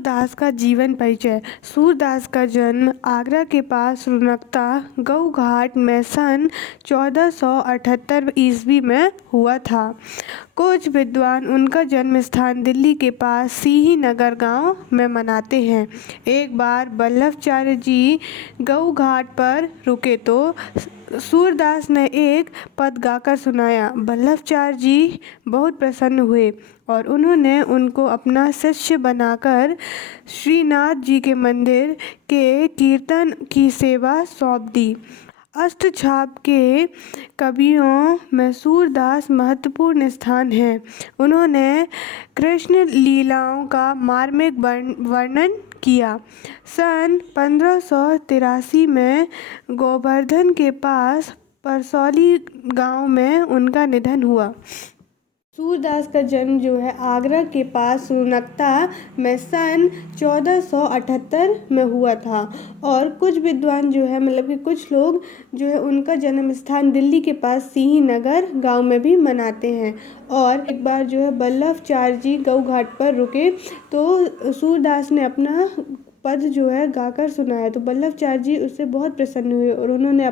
सूरदास का जीवन परिचय। सूरदास का जन्म आगरा के पास रुनकता गऊ घाट में सन 1478 ईस्वी में हुआ था। कुछ विद्वान उनका जन्म स्थान दिल्ली के पास सिंही नगर गांव में मनाते हैं। एक बार वल्लभाचार्य जी गऊ घाट पर रुके तो सूरदास ने एक पद गाकर सुनाया। वल्लभाचार्य जी बहुत प्रसन्न हुए और उन्होंने उनको अपना शिष्य बनाकर श्रीनाथ जी के मंदिर के कीर्तन की सेवा सौंप दी। अष्टछाप के कवियों में सूरदास महत्वपूर्ण स्थान है। उन्होंने कृष्ण लीलाओं का मार्मिक वर्णन किया। सन 1583 में गोवर्धन के पास परसौली गांव में उनका निधन हुआ। सूरदास का जन्म जो है आगरा के पास रुनकता में सन 1478 में हुआ था और कुछ विद्वान जो है मतलब कि कुछ लोग जो है उनका जन्म स्थान दिल्ली के पास सिंही नगर गांव में भी मनाते हैं। और एक बार जो है वल्लभाचार्य जी गऊ घाट पर रुके तो सूरदास ने अपना पद जो है गाकर सुनाया तो वल्लभाचार्य जी उससे बहुत प्रसन्न हुए और उन्होंने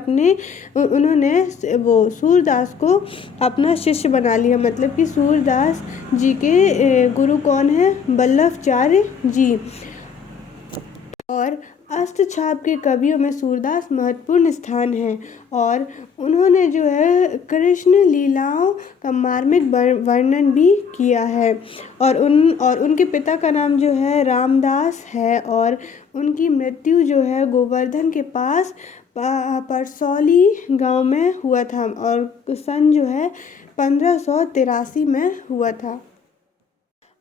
वो सूरदास को अपना शिष्य बना लिया। मतलब कि सूरदास जी के गुरु कौन है? वल्लभाचार्य जी। और अष्टछाप के कवियों में सूरदास महत्वपूर्ण स्थान है और उन्होंने जो है कृष्ण लीलाओं का मार्मिक वर्णन भी किया है और उनके पिता का नाम जो है रामदास है और उनकी मृत्यु जो है गोवर्धन के पास परसौली गांव में हुआ था और सन जो है 1583 में हुआ था।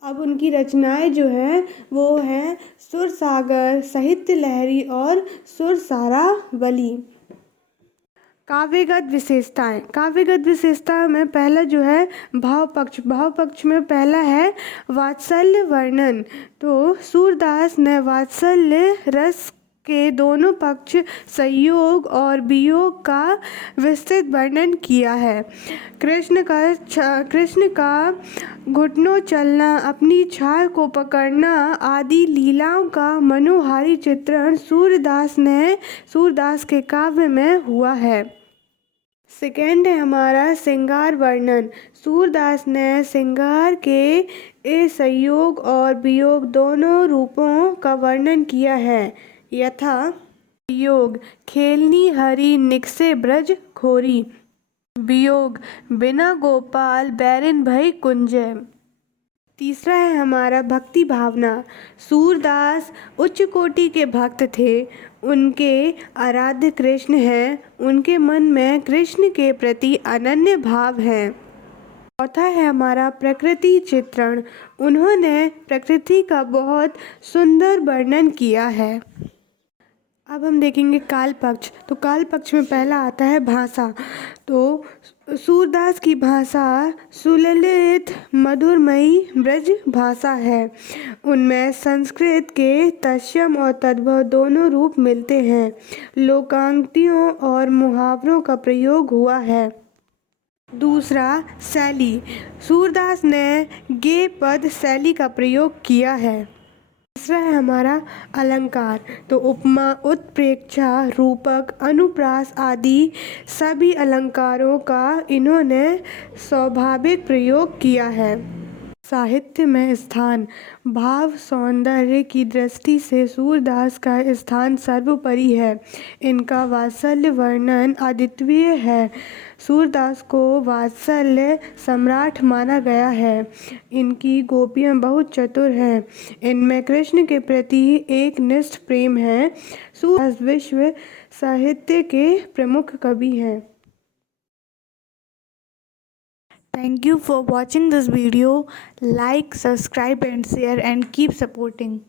अब उनकी रचनाएं जो हैं वो हैं सुरसागर, साहित्य लहरी और सुरसारावली। काव्यगत विशेषताएं में पहला जो है भाव पक्ष में पहला है वात्सल्य वर्णन। तो सूरदास ने वात्सल्य रस के दोनों पक्ष संयोग और वियोग का विस्तृत वर्णन किया है। कृष्ण का घुटनों चलना, अपनी छाल को पकड़ना आदि लीलाओं का मनोहारी चित्रण सूरदास के काव्य में हुआ है। सेकेंड है हमारा श्रृंगार वर्णन। सूरदास ने श्रृंगार के संयोग और वियोग दोनों रूपों का वर्णन किया है। यथा योग खेलनी हरि निकसे ब्रज खोरी, वियोग बिना गोपाल बैरिन भई कुंजय। तीसरा है हमारा भक्ति भावना। सूरदास उच्च कोटि के भक्त थे। उनके आराध्य कृष्ण हैं। उनके मन में कृष्ण के प्रति अनन्य भाव है। चौथा है हमारा प्रकृति चित्रण। उन्होंने प्रकृति का बहुत सुंदर वर्णन किया है। अब हम देखेंगे काल पक्ष। तो काल पक्ष में पहला आता है भाषा। तो सूरदास की भाषा सुललित मधुरमयी ब्रज भाषा है। उनमें संस्कृत के तत्सम और तद्भव दोनों रूप मिलते हैं। लोकांक्तियों और मुहावरों का प्रयोग हुआ है। दूसरा शैली। सूरदास ने गेय पद शैली का प्रयोग किया है। तीसरा है हमारा अलंकार। तो उपमा, उत्प्रेक्षा, रूपक, अनुप्रास आदि सभी अलंकारों का इन्होंने स्वाभाविक प्रयोग किया है। साहित्य में स्थान। भाव सौंदर्य की दृष्टि से सूरदास का स्थान सर्वोपरि है। इनका वात्सल्य वर्णन अद्वितीय है। सूरदास को वात्सल्य सम्राट माना गया है। इनकी गोपियाँ बहुत चतुर हैं। इनमें कृष्ण के प्रति एक निष्ठ प्रेम है। सूरदास विश्व साहित्य के प्रमुख कवि हैं। Thank you for watching this video. Like, subscribe and share and keep supporting.